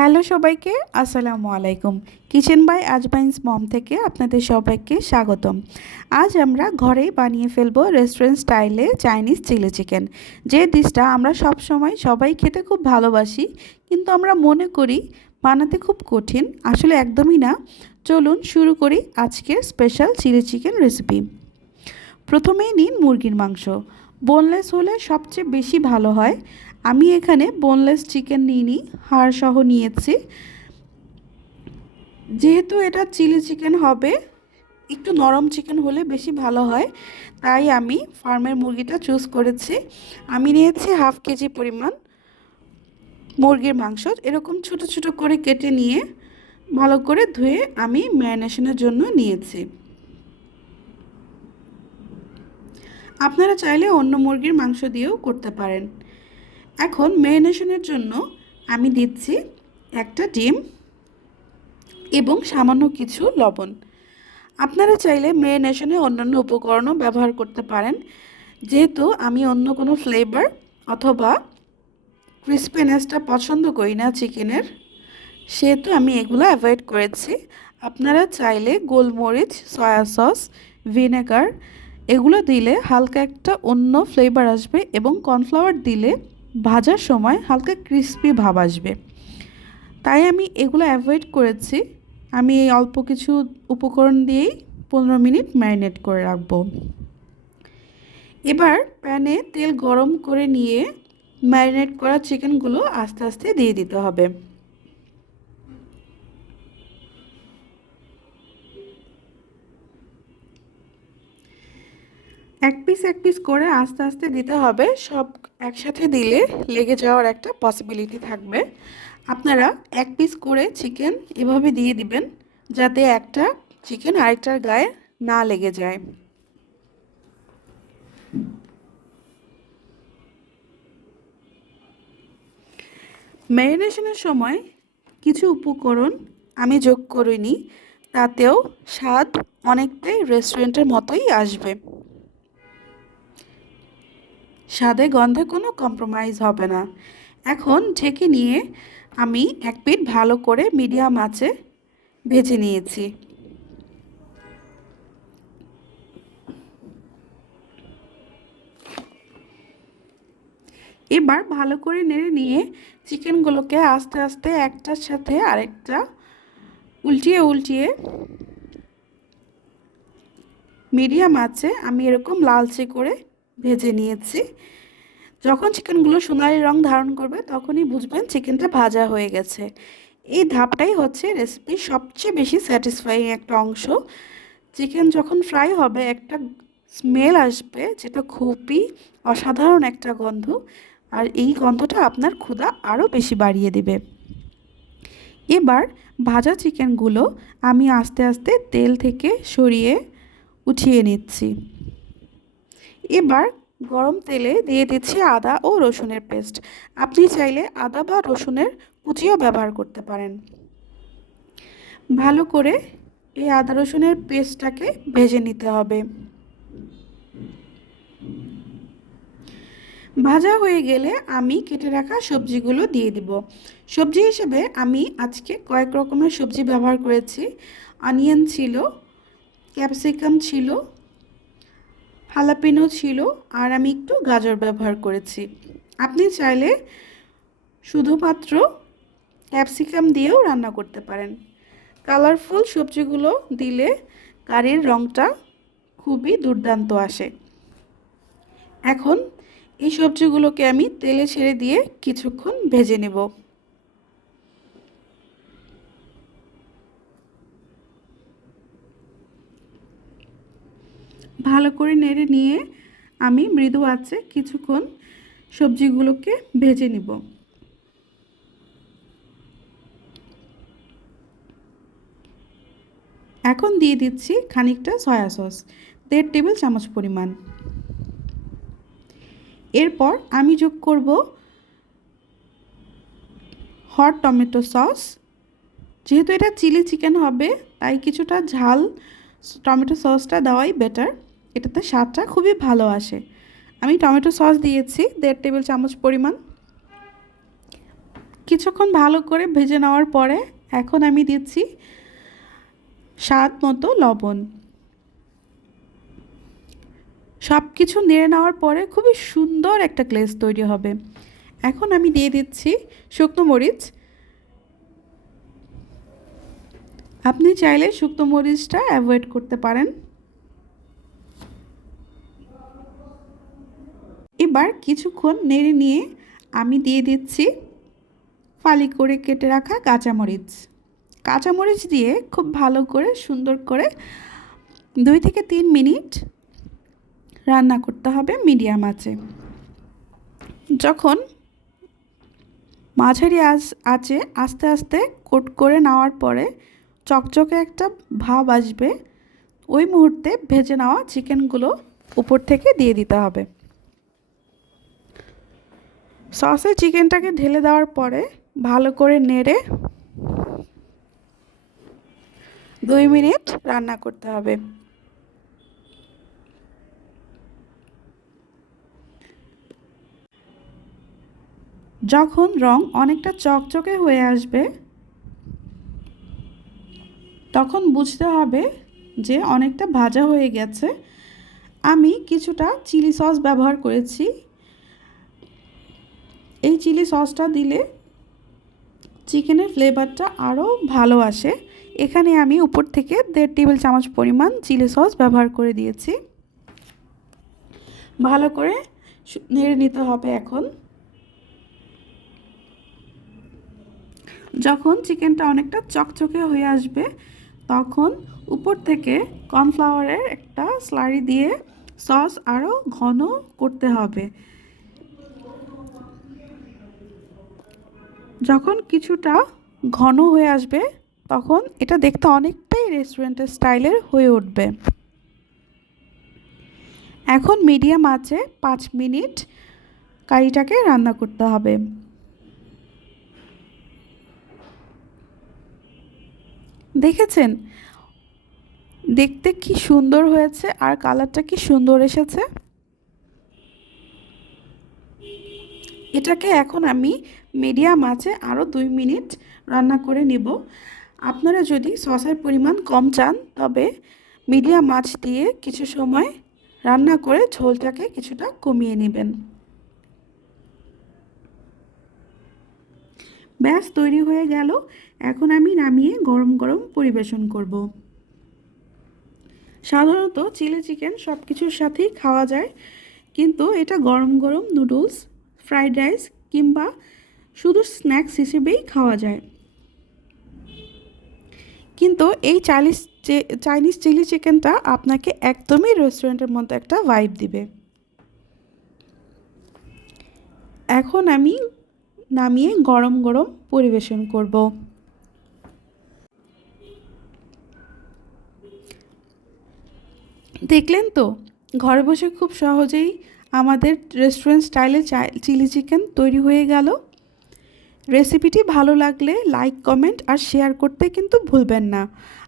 Hello সবাইকে, আসসালামু আলাইকুম। কিচেন বাই আজবাইন্স মম থেকে আপনাদের সবাইকে স্বাগতম। আজ আমরা ঘরেই বানিয়ে ফেলব রেস্টুরেন্ট স্টাইলে চাইনিজ চিলি চিকেন। যে ডিশটা আমরা সব সময় সবাই খেতে খুব ভালোবাসি, কিন্তু আমরা মনে করি বানাতে খুব কঠিন, আসলে একদমই না। চলুন শুরু করি আজকের স্পেশাল চিলি চিকেন রেসিপি প্রথমেই নিন মুরগির মাংস। বোনলেস হলে সবচেয়ে বেশি ভালো হয়। আমি এখানে বোনলেস চিকেন নিইনি, হাড় সহ নিয়েছি। যেহেতু এটা চিলি চিকেন হবে, একটু নরম চিকেন হলে বেশি ভালো হয়। তাই আমি ফার্মের মুরগিটা চুজ করেছি। আমি নিয়েছি হাফ কেজি পরিমাণ মুরগির মাংস। এরকম ছোট ছোট করে কেটে নিয়ে ভালো করে ধুয়ে আমি ম্যারিনেশনের জন্য নিয়েছি। আপনারা চাইলে অন্য মুরগির মাংস দিয়েও করতে পারেন। এখন ম্যারিনেশনের জন্য আমি দিচ্ছি একটা ডিম এবং সামান্য কিছু লবণ। আপনারা চাইলে ম্যারিনেশনে অন্যান্য উপকরণও ব্যবহার করতে পারেন। যেহেতু আমি অন্য কোনো ফ্লেভার অথবা ক্রিসপিনেসটা পছন্দ করি না চিকেনের, সেহেতু আমি এগুলো অ্যাভয়েড করেছি। আপনারা চাইলে গোলমরিচ সয়া সস ভিনেগার এগুলো দিলে হালকা একটা অন্য ফ্লেভার আসবে এবং কর্নফ্লাওয়ার দিলে ভাজার সময় হালকা ক্রিস্পি ভাব আসবে। তাই আমি এগুলো অ্যাভয়েড করেছি। আমি এই অল্প কিছু উপকরণ দিয়েই পনেরো মিনিট ম্যারিনেট করে রাখব। এবার প্যানে তেল গরম করে নিয়ে ম্যারিনেট করা চিকেনগুলো আস্তে আস্তে দিয়ে দিতে হবে। এক পিস এক পিস করে আস্তে আস্তে দিতে হবে। সব একসাথে দিলে লেগে যাওয়ার একটা পসিবিলিটি থাকবে। আপনারা এক পিস করে চিকেন এভাবে দিয়ে দিবেন, যাতে একটা চিকেন আরেকটার গায়ে না লেগে যায়। ম্যারিনেশনের সময় কিছু উপকরণ আমি যোগ করিনি, তাতেও স্বাদ অনেকটাই রেস্টুরেন্টের মতোই আসবে। স্বাদে গন্ধে কোনো কম্প্রোমাইজ হবে না। এখন ঢেকে নিয়ে আমি এক পিঠ ভালো করে মিডিয়াম আঁচে ভেজে নিয়েছি। এবার ভালো করে নেড়ে নিয়ে চিকেনগুলোকে আস্তে আস্তে একটার সাথে আরেকটা উল্টিয়ে উল্টিয়ে মিডিয়াম আছে আমি এরকম লালচে করে ভেজে নিয়েছি। যখন চিকেনগুলো সোনালি রং ধারণ করবে, তখনই বুঝবেন চিকেনটা ভাজা হয়ে গেছে। এই ধাপটাই হচ্ছে রেসিপির সবচেয়ে বেশি স্যাটিসফাইং একটা অংশ। চিকেন যখন ফ্রাই হবে, একটা স্মেল আসবে যেটা খুবই অসাধারণ একটা গন্ধ, আর এই গন্ধটা আপনার ক্ষুধা আরও বেশি বাড়িয়ে দেবে। এবার ভাজা চিকেনগুলো আমি আস্তে আস্তে তেল থেকে সরিয়ে উঠিয়ে নিচ্ছি। এবার গরম তেলে দিয়ে দিচ্ছি আদা ও রসুনের পেস্ট। আপনি চাইলে আদা বা রসুনের কুচিও ব্যবহার করতে পারেন। ভালো করে এই আদা রসুনের পেস্টটাকে ভেজে নিতে হবে। ভাজা হয়ে গেলে আমি কেটে রাখা সবজিগুলো দিয়ে দিব। সবজি হিসেবে আমি আজকে কয়েক রকমের সবজি ব্যবহার করেছি। অনিয়ন ছিল, ক্যাপসিকাম ছিল হালাপিনো ছিল আর আমি একটু গাজর ব্যবহার করেছি। আপনি চাইলে শুধুমাত্র ক্যাপসিকাম দিয়েও রান্না করতে পারেন। কালারফুল সবজিগুলো দিলে কারির রঙটা খুবই দুর্দান্ত আসে। এখন এই সবজিগুলোকে আমি তেলে ছেড়ে দিয়ে কিছুক্ষণ ভেজে নেব। ভালো করে নেড়ে নিয়ে আমি মৃদু আছে কিছুক্ষণ সবজিগুলোকে ভেজে নিব। এখন দিয়ে দিচ্ছি খানিকটা সয়া সস, দেড় টেবিল চামচ পরিমাণ। এরপর আমি যোগ করব হট টমেটো সস। যেহেতু এটা চিলি চিকেন হবে, তাই কিছুটা ঝাল টমেটো সসটা দেওয়াই বেটার। এটাতে স্বাদটা খুবই ভালো আসে। আমি টমেটো সস দিয়েছি, দেড় টেবিল চামচ পরিমাণ। কিছুক্ষণ ভালো করে ভেজে নেওয়ার পরে এখন আমি দিচ্ছি স্বাদ মতো লবণ। সব কিছু নেড়ে নেওয়ার পরে খুবই সুন্দর একটা গ্লেজ তৈরি হবে। এখন আমি দিয়ে দিচ্ছি শুকনো মরিচ। আপনি চাইলে শুকনো মরিচটা অ্যাভয়েড করতে পারেন এবার কিছুক্ষণ নেড়ে নিয়ে আমি দিয়ে দিচ্ছি ফালি করে কেটে রাখা কাঁচামরিচ। কাঁচামরিচ দিয়ে খুব ভালো করে সুন্দর করে দুই থেকে তিন মিনিট রান্না করতে হবে মিডিয়াম আঁচে। যখন মাঝারি আঁচ, আঁচে আস্তে আস্তে কোট করে নেওয়ার পরে চকচকে একটা ভাব আসবে, ওই মুহূর্তে ভেজে নেওয়া চিকেনগুলো উপর থেকে দিয়ে দিতে হবে। সসে চিকেনটাকে ঢেলে দেওয়ার পরে ভালো করে নেড়ে দুই মিনিট রান্না করতে হবে। যখন রং অনেকটা চকচকে হয়ে আসবে, তখন বুঝতে হবে যে অনেকটা ভাজা হয়ে গেছে। আমি কিছুটা চিলি সস ব্যবহার করেছি। এই চিলি সসটা দিলে চিকেনের ফ্লেভারটা আরও ভালো আসে। এখানে আমি উপর থেকে দেড় টেবিল চামচ পরিমাণ চিলি সস ব্যবহার করে দিয়েছি। ভালো করে নেড়ে নিতে হবে এখন। যখন চিকেনটা অনেকটা চকচকে হয়ে আসবে, তখন উপর থেকে কর্নফ্লাওয়ারের একটা স্লারি দিয়ে সস আরও ঘন করতে হবে। যখন কিছুটা ঘন হয়ে আসবে, তখন এটা দেখতে অনেকটাই রেস্টুরেন্টের স্টাইলের হয়ে উঠবে। এখন মিডিয়াম আছে, পাঁচ মিনিট কারিটাকে রান্না করতে হবে। দেখেছেন? দেখতে কি সুন্দর হয়েছে আর কালারটা কি সুন্দর এসেছে? এটাকে এখন আমি মিডিয়াম আছে আরও দুই মিনিট রান্না করে নেব। আপনারা যদি সসের পরিমাণ কম চান, তবে মিডিয়াম মাছ দিয়ে কিছু সময় রান্না করে ঝোলটাকে কিছুটা কমিয়ে নেবেন। ব্যাস, তৈরি হয়ে গেল। এখন আমি নামিয়ে গরম গরম পরিবেশন করব। সাধারণত চিলি চিকেন সব কিছুর সাথেই খাওয়া যায়, কিন্তু এটা গরম গরম নুডলস, ফ্রাইড রাইস কিংবা শুধু স্ন্যাক্স হিসেবেই খাওয়া যায়। কিন্তু এই চাইনিজ চাইনিজ চিলি চিকেনটা আপনাকে একদমই রেস্টুরেন্টের মতো একটা ভাইব দিবে। এখন আমি নামিয়ে গরম গরম পরিবেশন করব। দেখলেন তো, ঘরে বসে খুব সহজেই আমাদের রেস্টুরেন্ট স্টাইলে চিলি চিকেন তৈরি হয়ে গেল। রেসিপিটি ভালো লাগলে লাইক কমেন্ট আর শেয়ার করতে কিন্তু ভুলবেন না।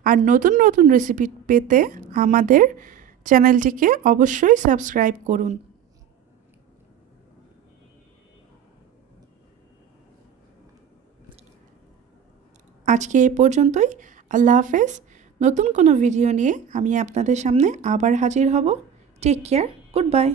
আর নতুন নতুন রেসিপি পেতে আমাদের চ্যানেলটিকে অবশ্যই সাবস্ক্রাইব করুন। আজকে এ পর্যন্তই। আল্লাহ হাফেজ। নতুন কোনো ভিডিও নিয়ে আমি আপনাদের সামনে আবার হাজির হব। Take care good bye